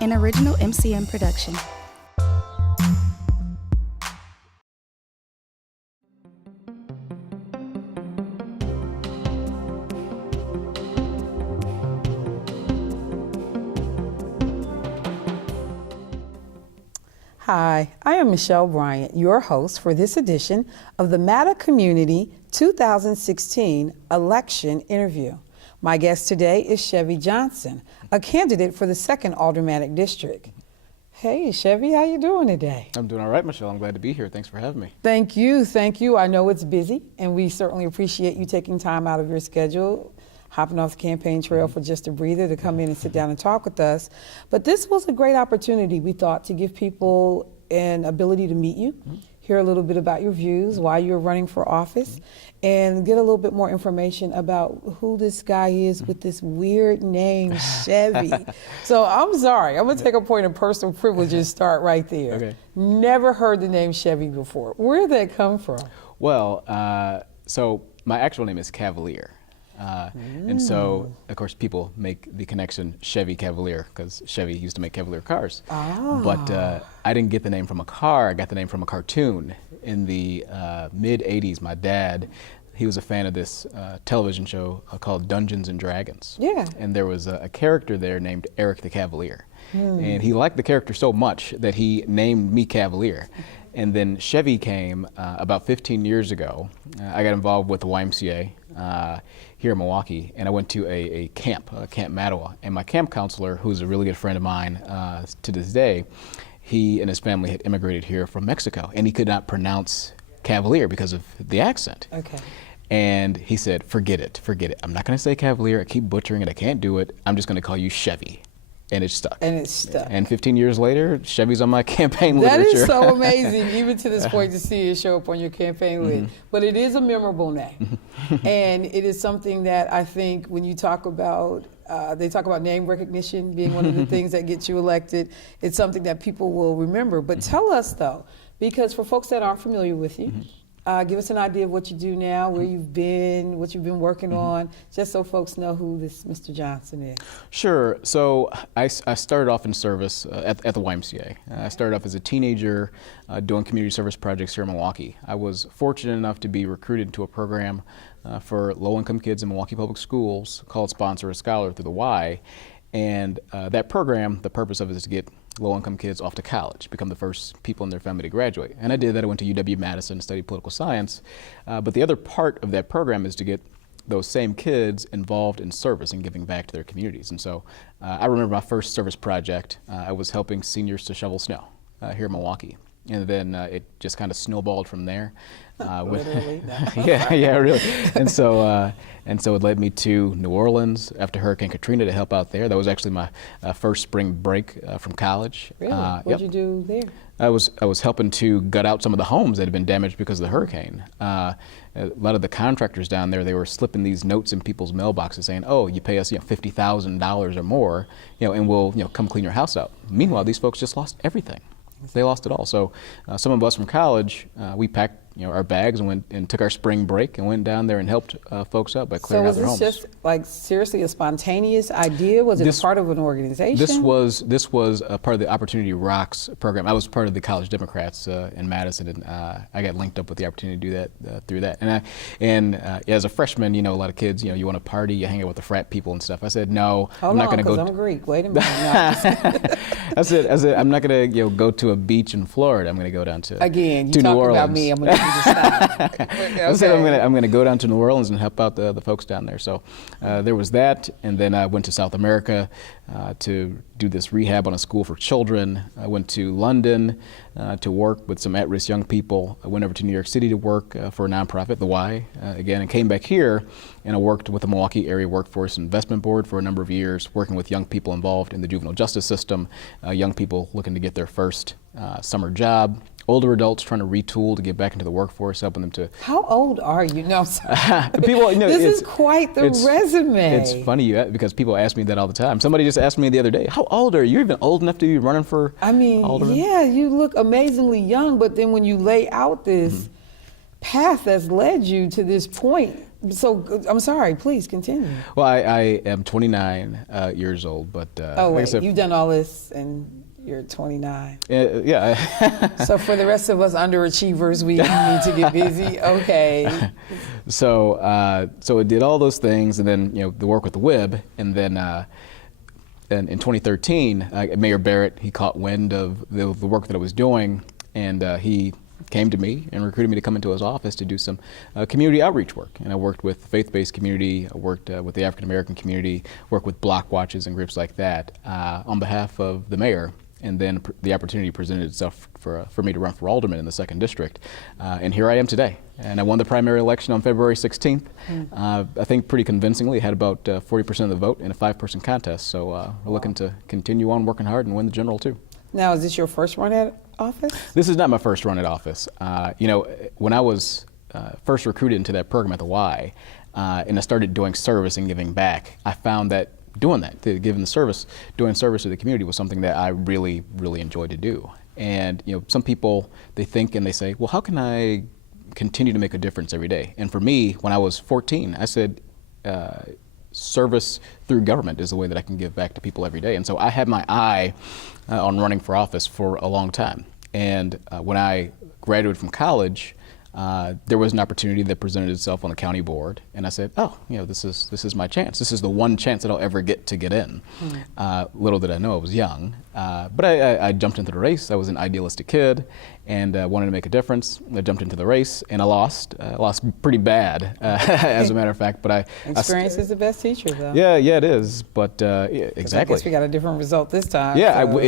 an original MCM production. Hi, I am Michelle Bryant, your host for this edition of the Matter Community 2016 Election Interview. My guest today is Chevy Johnson, a candidate for the 2nd Aldermanic District. Hey, Chevy, how you doing today? I'm doing all right, Michelle. I'm glad to be here. Thanks for having me. Thank you, thank you. I know it's busy, and we certainly appreciate you taking time out of your schedule, hopping off the campaign trail for just a breather to come in and sit down and talk with us. But this was a great opportunity, we thought, to give people an ability to meet you, hear a little bit about your views, why you're running for office, and get a little bit more information about who this guy is with this weird name, Chevy. So I'm sorry, I'm gonna take a point of personal privilege and start right there. Okay. Never heard the name Chevy before. Where did that come from? Well, so my actual name is Cavalier. And so, of course, people make the connection Chevy Cavalier because Chevy used to make Cavalier cars. But I didn't get the name from a car. I got the name from a cartoon. In the mid-'80s, my dad, he was a fan of this television show called Dungeons and Dragons. Yeah. And there was a character there named Eric the Cavalier. And he liked the character so much that he named me Cavalier. And then Chevy came about 15 years ago. I got involved with the YMCA here in Milwaukee, and I went to a camp, Camp Mattawa. And my camp counselor, who's a really good friend of mine to this day, he and his family had immigrated here from Mexico, and he could not pronounce Cavalier because of the accent. Okay. And he said, forget it. I'm not going to say Cavalier. I keep butchering it. I can't do it. I'm just going to call you Chevy. And it stuck. And it stuck. And 15 years later, Chevy's on my campaign That literature. is so amazing, even to this point, to see it show up on your campaign list. But it is a memorable name. And it is something that I think when you talk about, they talk about name recognition being one of the things that gets you elected. It's something that people will remember. But tell us, though, because for folks that aren't familiar with you, give us an idea of what you do now, where you've been, what you've been working on, just so folks know who this Mr. Johnson is. Sure. So I started off in service at the YMCA. I started off as a teenager doing community service projects here in Milwaukee. I was fortunate enough to be recruited to a program for low-income kids in Milwaukee Public Schools called Sponsor a Scholar through the Y. And that program, the purpose of it is to get low-income kids off to college, become the first people in their family to graduate. And I did that. I went to UW-Madison, studied political science. But the other part of that program is to get those same kids involved in service and giving back to their communities. And so I remember my first service project. I was helping seniors to shovel snow here in Milwaukee. And then it just kind of snowballed from there. Literally. Yeah, really. And so it led me to New Orleans after Hurricane Katrina to help out there. That was actually my first spring break from college. Really? What'd you do there? I was helping to gut out some of the homes that had been damaged because of the hurricane. A lot of the contractors down there, they were slipping these notes in people's mailboxes saying, "Oh, you pay us, $50,000 or more, and we'll, come clean your house out." Meanwhile, these folks just lost everything. They lost it all. So some of us from college, we packed our bags and went and took our spring break and went down there and helped folks out by clearing out their homes. So was this just like seriously a spontaneous idea? Was it part of an organization? This was a part of the Opportunity Rocks program. I was part of the College Democrats in Madison, and I got linked up with the opportunity to do that through that. And as a freshman, a lot of kids, you want to party, you hang out with the frat people and stuff. I said, no, I'm not going to go. I'm Greek. Wait a minute. No, I said, I'm not going to go to a beach in Florida. I'm going to go down to again. You to talk New Orleans. About me. I'm going to okay. I said I'm going to go down to New Orleans and help out the folks down there. So there was that, and then I went to South America to do this rehab on a school for children. I went to London to work with some at-risk young people. I went over to New York City to work for a nonprofit, the Y, again, and came back here, and I worked with the Milwaukee Area Workforce Investment Board for a number of years, working with young people involved in the juvenile justice system, young people looking to get their first summer job, older adults trying to retool to get back into the workforce, helping them to. How old are you? No, sorry. People, this is quite the resume. It's funny because people ask me that all the time. Somebody just asked me the other day, how old are you? You're even old enough to be running for Alderman? Yeah, you look amazingly young, but then when you lay out this path that's led you to this point, So I'm sorry, please continue. Well, I am 29 years old, but Oh, like I wait, said, you've done all this and you're 29. yeah. So for the rest of us underachievers, we need to get busy. Okay. So so it did all those things, and then the work with the WIB, and then in 2013, Mayor Barrett, he caught wind of the work that I was doing, and he came to me and recruited me to come into his office to do some community outreach work. And I worked with the faith-based community, I worked with the African-American community, worked with block watches and groups like that on behalf of the mayor. And then the opportunity presented itself for me to run for alderman in the 2nd District. And here I am today. And I won the primary election on February 16th. I think pretty convincingly. Had about 40% of the vote in a 5-person contest. So we're looking to continue on working hard and win the general too. Now, is this your first run at office? This is not my first run at office. When I was first recruited into that program at the Y, and I started doing service and giving back, I found that doing service to the community was something that I really, really enjoyed to do. And some people, they think and they say, well, how can I continue to make a difference every day? And for me, when I was 14, I said, service through government is the way that I can give back to people every day. And so I had my eye on running for office for a long time. And when I graduated from college, there was an opportunity that presented itself on the county board, and I said, "Oh, this is my chance. This is the one chance that I'll ever get to get in." Little did I know I was young, but I jumped into the race. I was an idealistic kid, and wanted to make a difference. I jumped into the race, and I lost. I lost pretty bad, as a matter of fact. But Experience is the best teacher, though. Yeah, it is. But exactly. I guess we got a different result this time. Yeah, so.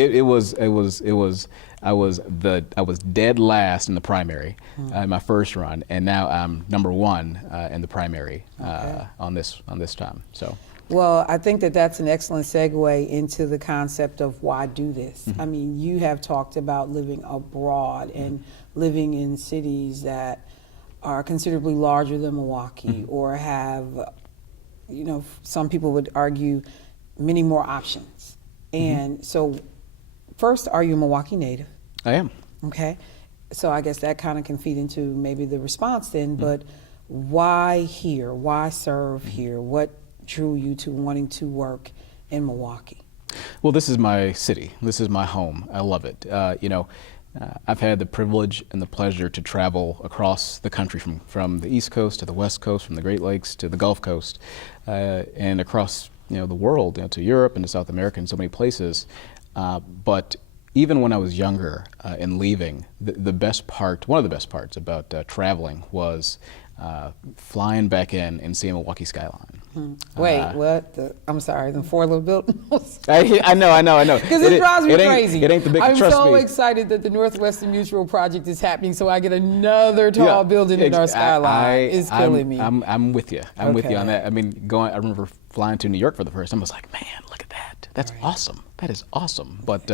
I was dead last in the primary in my first run, and now I'm number 1 in the primary on this time. So. Well, I think that that's an excellent segue into the concept of why do this. I mean, you have talked about living abroad and living in cities that are considerably larger than Milwaukee or have, some people would argue many more options. And so first, are you a Milwaukee native? I am. Okay. So I guess that kind of can feed into maybe the response then, but why here? Why serve here? What drew you to wanting to work in Milwaukee? Well, this is my city. This is my home. I love it. I've had the privilege and the pleasure to travel across the country from the East Coast to the West Coast, from the Great Lakes to the Gulf Coast, and across the world, to Europe and to South America and so many places. But even when I was younger and leaving, one of the best parts about traveling was flying back in and seeing Milwaukee skyline. Wait, what? I'm sorry, the 4 little buildings? I know. Because it drives me crazy. It ain't the big, I'm trust so me. excited that the Northwestern Mutual project is happening, so I get another tall building in our skyline. It's killing me. I'm with you. I'm with you on that. I mean, I remember flying to New York for the first time. I was like, man, look at that. That's awesome. That is awesome. But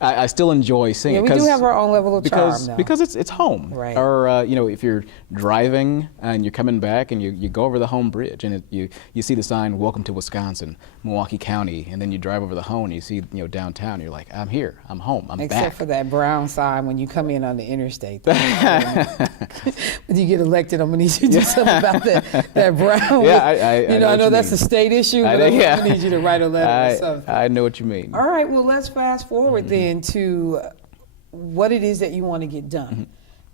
I still enjoy seeing it. We do have our own level of charm now. Because it's home. Right. Or, if you're driving and you're coming back and you go over the home bridge and you see the sign, "Welcome to Wisconsin, Milwaukee County," and then you drive over the home and you see downtown, you're like, I'm here, I'm home, I'm back. Except for that brown sign when you come in on the interstate. When you get elected, I'm going to need you to do something about that brown. Yeah, I know that's a state issue, but I'm going to need you to write a letter or something. I know what you mean. All right, well, let's fast forward then to what it is that you want to get done.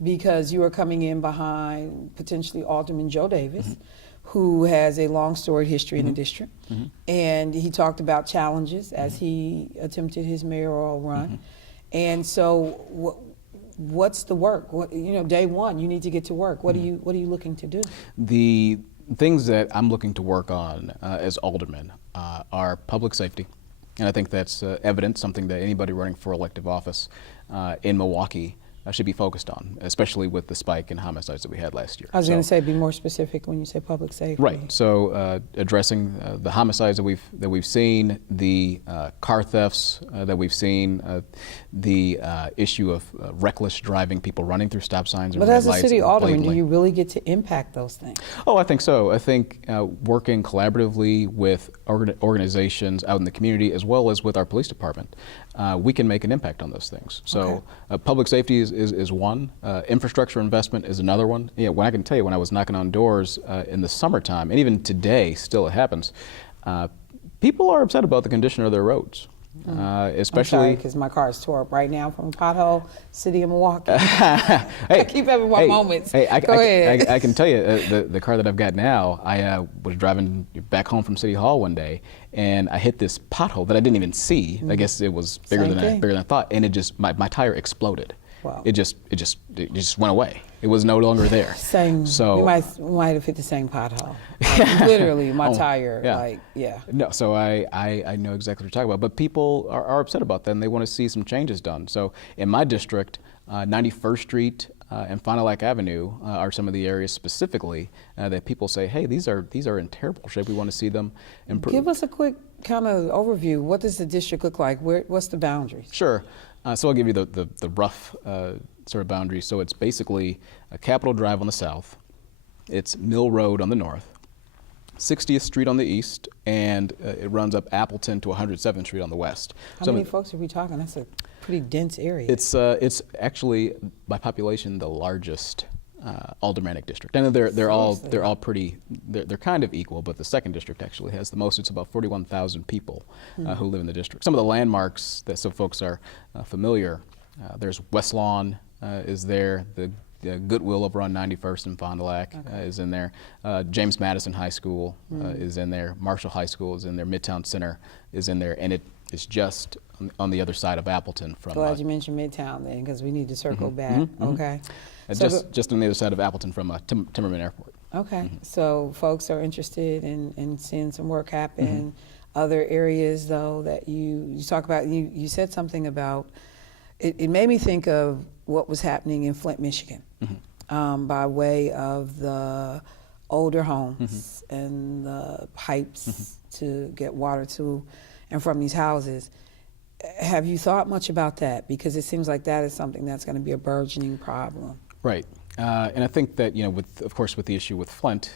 Because you are coming in behind potentially Alderman Joe Davis, who has a long storied history in the district. And he talked about challenges as he attempted his mayoral run. And so what's the work? Day one, you need to get to work. What are you looking to do? The things that I'm looking to work on as alderman are public safety. And I think that's evident, something that anybody running for elective office in Milwaukee should be focused on, especially with the spike in homicides that we had last year. I was going to say, be more specific when you say public safety. Right. So addressing the homicides that we've seen, the car thefts that we've seen, the issue of reckless driving, people running through stop signs. But red as a lights city alderman, do blatantly. you really get to impact those things? Oh, I think so. I think working collaboratively with organizations out in the community as well as with our police department, we can make an impact on those things. So public safety is one. Infrastructure investment is another one. When I can tell you, when I was knocking on doors in the summertime, and even today, still it happens, people are upset about the condition of their roads. Especially because my car is tore up right now from a pothole, city of Milwaukee. Hey, I keep having my moments. Go ahead. I can tell you, the car that I've got now, I was driving back home from City Hall one day, and I hit this pothole that I didn't even see. I guess it was bigger than I thought, and it just my tire exploded. Wow. It just went away. It was no longer there. Same. So we might have hit the same pothole. Literally, my tire. No, so I know exactly what you're talking about. But people are upset about that, and they want to see some changes done. So in my district, 91st Street and Fond du Lac Avenue are some of the areas specifically that people say, hey, these are in terrible shape. We want to see them improve. Give us a quick kind of overview. What does the district look like? What's the boundaries? Sure. So I'll give you the rough sort of boundaries. So it's basically Capitol Drive on the south, it's Mill Road on the north, 60th Street on the east, and it runs up Appleton to 107th Street on the west. How many folks are we talking? That's a pretty dense area. It's actually by population the largest aldermanic district. And they're all pretty, they're kind of equal, but the second district actually has the most. It's about 41,000 people who live in the district. Some of the landmarks that some folks are familiar, there's West Lawn is there, the Goodwill over on 91st and Fond du Lac is in there. James Madison High School is in there. Marshall High School is in there. Midtown Center is in there, and it's just on the other side of Appleton. From glad you mentioned Midtown then, because we need to circle back. Okay. So just on the other side of Appleton from Timmerman Airport. Okay. So folks are interested in seeing some work happen. Other areas though that you talk about, you said something about, it made me think of what was happening in Flint, Michigan, by way of the older homes and the pipes to get water to and from these houses. Have you thought much about that? Because it seems like that is something that's going to be a burgeoning problem. Right. And I think that, of course, with the issue with Flint,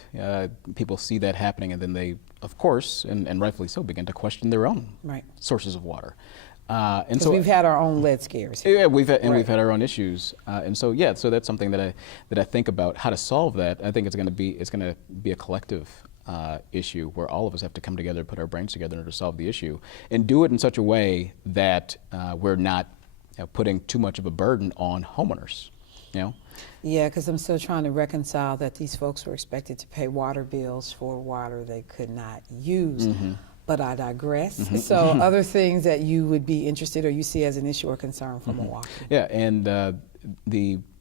people see that happening, and then they, of course, and rightfully so, begin to question their own sources of water. And so we've had our own lead scares here. Yeah, we've had our own issues, and so so that's something that I think about how to solve that. I think it's going to be a collective issue where all of us have to come together, put our brains together to solve the issue, and do it in such a way that we're not putting too much of a burden on homeowners. Yeah, because I'm still trying to reconcile that these folks were expected to pay water bills for water they could not use. But I digress. So other things that you would be interested or you see as an issue or concern for Milwaukee? Yeah, and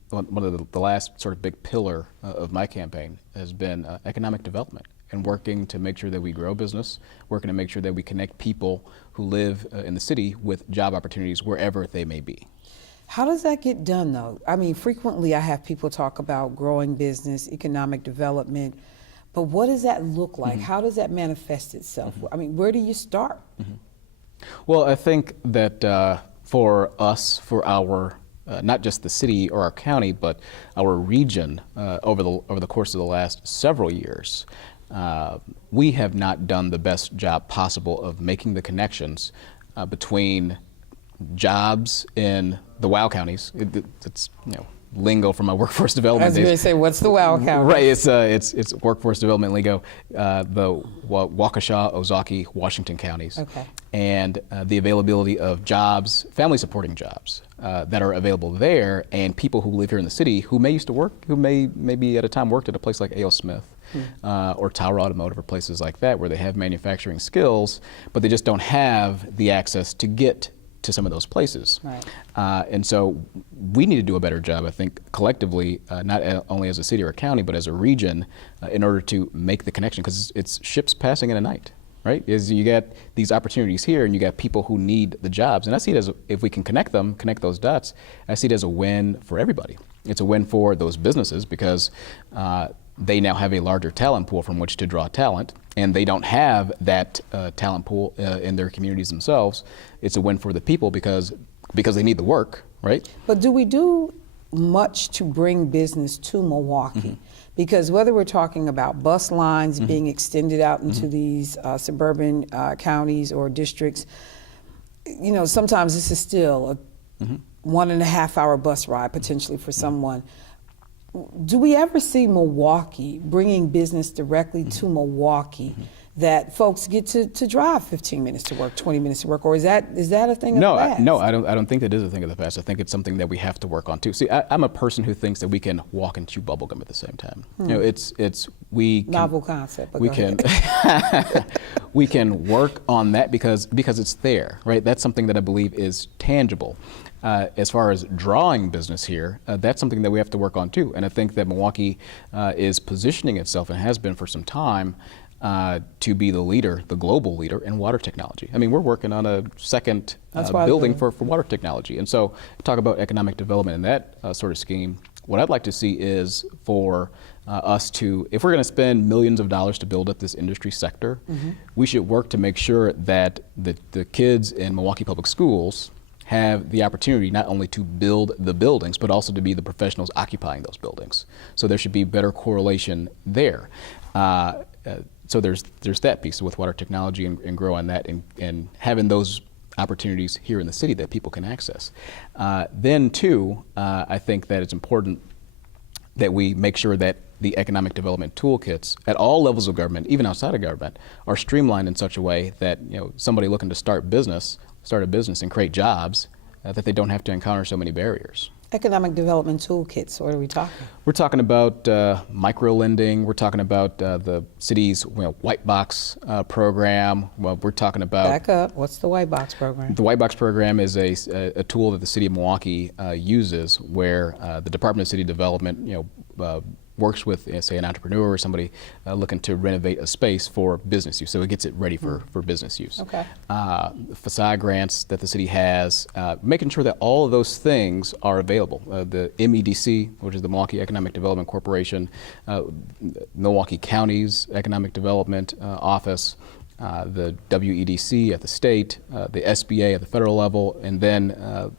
one of the last sort of big pillar of my campaign has been economic development and working to make sure that we grow business, working to make sure that we connect people who live in the city with job opportunities wherever they may be. How does that get done, though? I mean, frequently I have people talk about growing business, economic development, but what does that look like? How does that manifest itself? I mean, where do you start? Well, I think that for us, for our not just the city or our county, but our region over the course of the last several years, we have not done the best job possible of making the connections between jobs in the WOW counties. It's lingo from my workforce development days. I was going to say, what's the WOW county? Right, it's workforce development lingo. The Waukesha, Ozaukee, Washington counties, and the availability of jobs, family supporting jobs that are available there, and people who live here in the city who may used to work, who maybe at a time worked at a place like A.L. Smith. Or Tower Automotive or places like that where they have manufacturing skills, but they just don't have the access to get to some of those places. And so we need to do a better job, I think, collectively, not only as a city or a county, but as a region, in order to make the connection, because it's ships passing in a night, right? Is you got these opportunities here and you got people who need the jobs. And I see it as, if we can connect those dots, I see it as a win for everybody. It's a win for those businesses because they now have a larger talent pool from which to draw talent, and they don't have that talent pool in their communities themselves. It's a win for the people because because they need the work, right? But do we do much to bring business to Milwaukee? Because whether we're talking about bus lines being extended out into these suburban counties or districts, you know, sometimes this is still a 1.5 hour bus ride potentially for someone. Do we ever see Milwaukee bringing business directly to Milwaukee that folks get to drive 15 minutes to work, 20 minutes to work, or is that a thing of the past? No, I don't think that is a thing of the past. I think it's something that we have to work on too. See, I'm a person who thinks that we can walk and chew bubblegum at the same time. You know, we can, novel concept. But we can we can work on that because it's there, right? That's something that I believe is tangible. As far as drawing business here, that's something that we have to work on too. And I think that Milwaukee is positioning itself, and has been for some time, to be the leader, the global leader in water technology. I mean, we're working on a second building for water technology. And so talk about economic development in that sort of scheme. What I'd like to see is for us to, if we're going to spend millions of dollars to build up this industry sector, we should work to make sure that the kids in Milwaukee Public Schools have the opportunity not only to build the buildings, but also to be the professionals occupying those buildings. So there should be better correlation there. So there's that piece with water technology and grow on that and having those opportunities here in the city that people can access. Then too, I think that it's important that we make sure that the economic development toolkits at all levels of government, even outside of government, are streamlined in such a way that, you know, somebody looking to start a business and create jobs, that they don't have to encounter so many barriers. Economic development toolkits, what are we talking? We're talking about micro lending. We're talking about the city's white box program. Well, we're talking about. Back up. What's the white box program? The white box program is a tool that the city of Milwaukee uses, where the Department of City Development, works with, say, an entrepreneur or somebody looking to renovate a space for business use. So it gets it ready for business use. Okay. Facade grants that the city has, making sure that all of those things are available. The MEDC, which is the Milwaukee Economic Development Corporation, Milwaukee County's Economic Development Office, the WEDC at the state, the SBA at the federal level, and then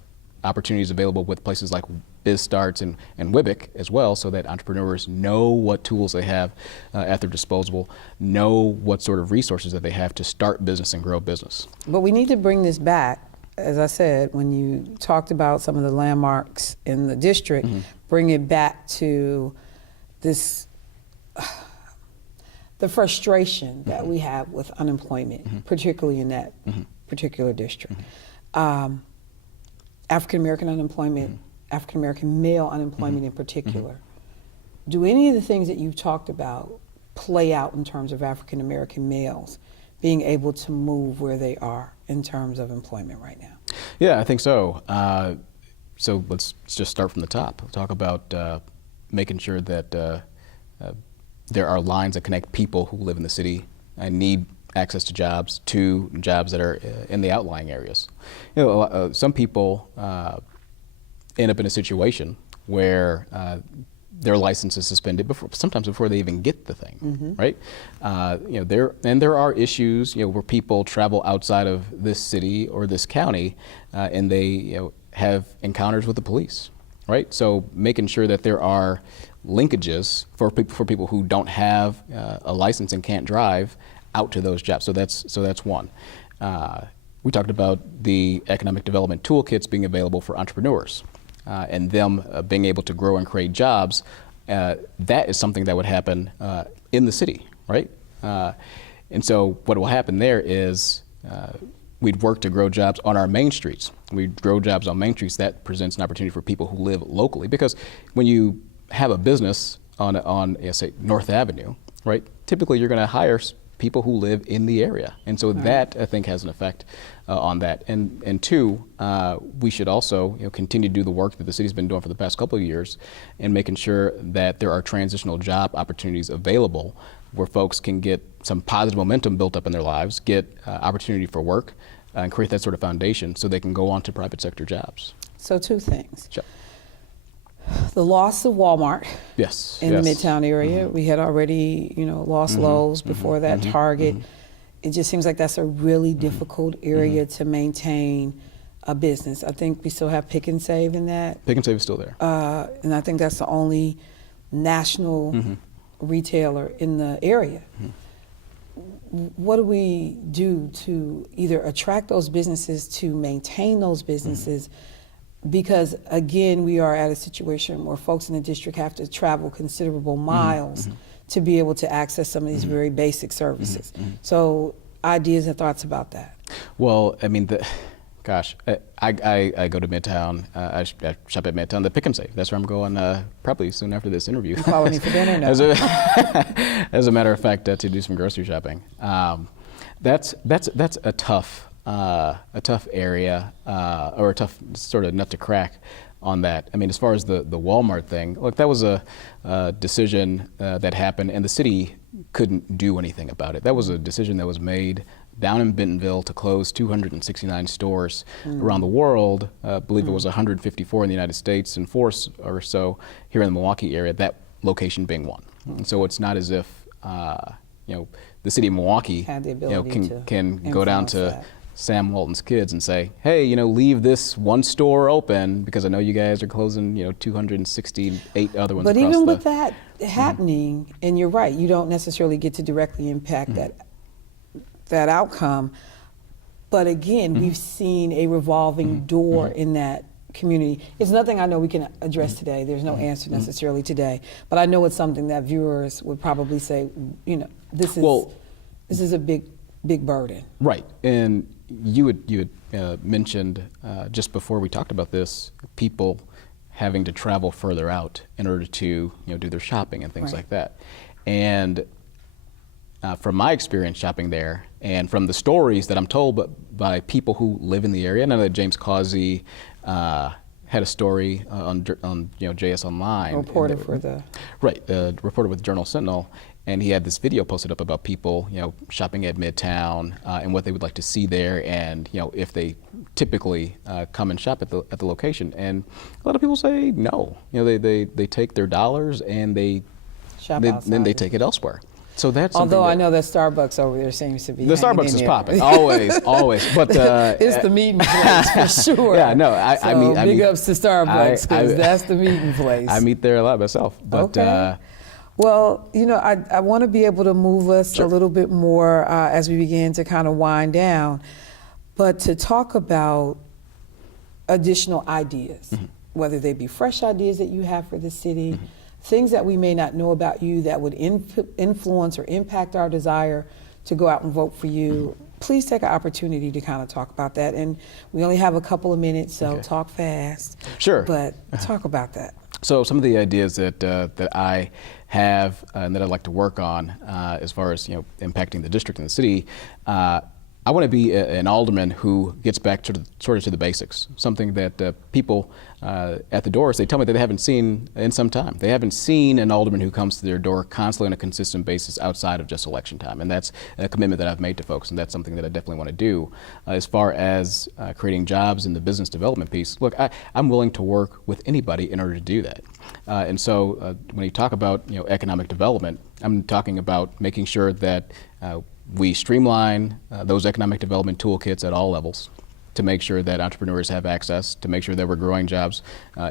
opportunities available with places like BizStarts and WIBIC as well, so that entrepreneurs know what tools they have at their disposal, know what sort of resources that they have to start business and grow business. But we need to bring this back. As I said, when you talked about some of the landmarks in the district, bring it back to this, the frustration that we have with unemployment, particularly in that particular district. African American unemployment, African American male unemployment in particular. Do any of the things that you've talked about play out in terms of African American males being able to move where they are in terms of employment right now? Yeah, I think so. So let's just start from the top. We'll talk about making sure that there are lines that connect people who live in the city and need access to jobs that are in the outlying areas. Some people end up in a situation where their license is suspended sometimes before they even get the thing, right? There are issues, where people travel outside of this city or this county, and they, have encounters with the police, right? So making sure that there are linkages for people who don't have a license and can't drive out to those jobs. So that's one. We talked about the economic development toolkits being available for entrepreneurs. And them being able to grow and create jobs, that is something that would happen in the city, right? And so what will happen there is we'd work to grow jobs on our main streets. We'd grow jobs on main streets. That presents an opportunity for people who live locally, because when you have a business on say, North Avenue, right, typically you're going to hire people who live in the area. And so that, I think, has an effect on that. And two, we should also continue to do the work that the city's been doing for the past couple of years and making sure that there are transitional job opportunities available where folks can get some positive momentum built up in their lives, get opportunity for work, and create that sort of foundation so they can go on to private sector jobs. So two things. Sure. The loss of Walmart in the Midtown area. We had already, lost Lowe's before that, Target. It just seems like that's a really difficult area to maintain a business. I think we still have Pick and Save in that. Pick and Save is still there. And I think that's the only national retailer in the area. What do we do to either attract those businesses, to maintain those businesses? Because again, we are at a situation where folks in the district have to travel considerable miles to be able to access some of these very basic services. So ideas and thoughts about that? Well, I mean, gosh, I go to Midtown. I shop at Midtown. The Pick and Save. That's where I'm going probably soon after this interview. You calling me for dinner now? As a matter of fact, to do some grocery shopping. That's a tough area or a tough sort of nut to crack on that. I mean, as far as the Walmart thing, look, that was a decision that happened, and the city couldn't do anything about it. That was a decision that was made down in Bentonville to close 269 stores around the world. I believe it was 154 in the United States and 4 or so here in the Milwaukee area, that location being one. And so it's not as if the city of Milwaukee had the ability to can go down to that. Sam Walton's kids and say, hey, leave this one store open because I know you guys are closing 268 other ones. But across even with that happening, and you're right, you don't necessarily get to directly impact that outcome. But again, we've seen a revolving door in that community. It's nothing I know we can address today. There's no answer necessarily today. But I know it's something that viewers would probably say, this is a big burden. Right. And you had mentioned just before we talked about this, people having to travel further out in order to do their shopping and things like that. And from my experience shopping there, and from the stories that I'm told by people who live in the area, I know that James Causey had a story on JS Online. Reporter for the... Right, reporter with Journal Sentinel, and he had this video posted up about people, shopping at Midtown and what they would like to see there, and if they typically come and shop at the location. And a lot of people say no. They take their dollars and then they take it elsewhere. So that's although I know that Starbucks over there seems to be the Starbucks is popping always, but it's the meeting place for sure. Yeah, no, I mean, big ups to Starbucks because that's the meeting place. I meet there a lot myself, but. Okay. Well, I want to be able to move us a little bit more as we begin to kind of wind down, but to talk about additional ideas, whether they be fresh ideas that you have for the city, things that we may not know about you that would influence or impact our desire to go out and vote for you. Please take an opportunity to kind of talk about that. And we only have a couple of minutes, so talk fast. Sure. But talk about that. So some of the ideas that I have and that I'd like to work on as far as impacting the district and the city, I want to be an alderman who gets back to the basics, something that people at the doors, they tell me that they haven't seen in some time. They haven't seen an alderman who comes to their door constantly on a consistent basis outside of just election time. And that's a commitment that I've made to folks, and that's something that I definitely want to do. As far as creating jobs in the business development piece, look, I'm willing to work with anybody in order to do that. And so when you talk about economic development, I'm talking about making sure that we streamline those economic development toolkits at all levels to make sure that entrepreneurs have access, to make sure that we're growing jobs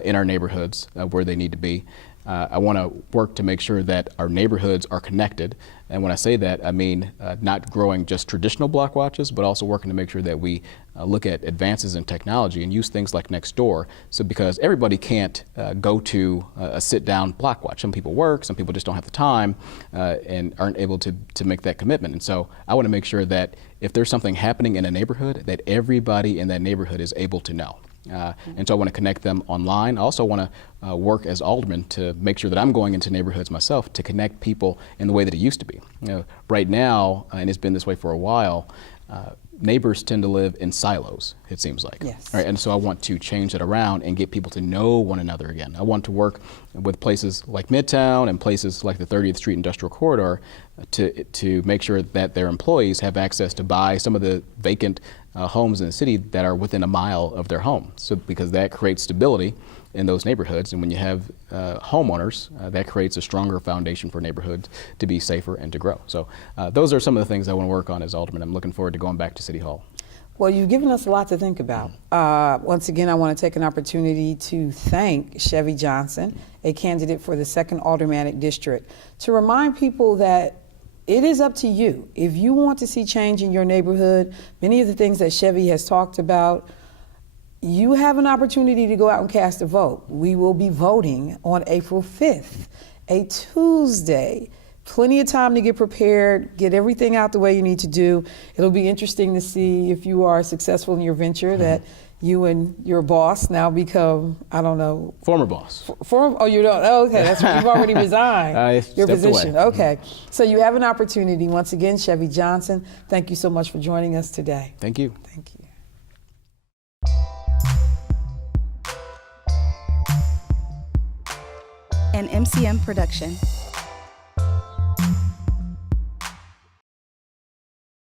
in our neighborhoods where they need to be. I want to work to make sure that our neighborhoods are connected. And when I say that, I mean not growing just traditional block watches, but also working to make sure that we look at advances in technology and use things like Nextdoor. So because everybody can't go to a sit-down block watch. Some people work, some people just don't have the time and aren't able to make that commitment. And so I want to make sure that if there's something happening in a neighborhood, that everybody in that neighborhood is able to know. And so I want to connect them online. I also want to work as alderman to make sure that I'm going into neighborhoods myself to connect people in the way that it used to be. Right now, and it's been this way for a while, neighbors tend to live in silos, it seems like. Yes. All right, and so I want to change that around and get people to know one another again. I want to work with places like Midtown and places like the 30th Street Industrial Corridor to make sure that their employees have access to buy some of the vacant homes in the city that are within a mile of their home. So because that creates stability in those neighborhoods, and when you have homeowners, that creates a stronger foundation for neighborhoods to be safer and to grow. So those are some of the things I want to work on as alderman. I'm looking forward to going back to City Hall. Well, you've given us a lot to think about. Once again, I want to take an opportunity to thank Chevy Johnson, a candidate for the 2nd Aldermanic District, to remind people that it is up to you. If you want to see change in your neighborhood, many of the things that Chevy has talked about, you have an opportunity to go out and cast a vote. We will be voting on April 5th, a Tuesday. Plenty of time to get prepared, get everything out the way you need to do. It'll be interesting to see if you are successful in your venture, that you and your boss now become, I don't know. Former boss. Oh, you don't? Oh, okay, that's right. You've already resigned your position. Away. Okay, so you have an opportunity. Once again, Chevy Johnson, thank you so much for joining us today. Thank you. Thank you. An MCM production.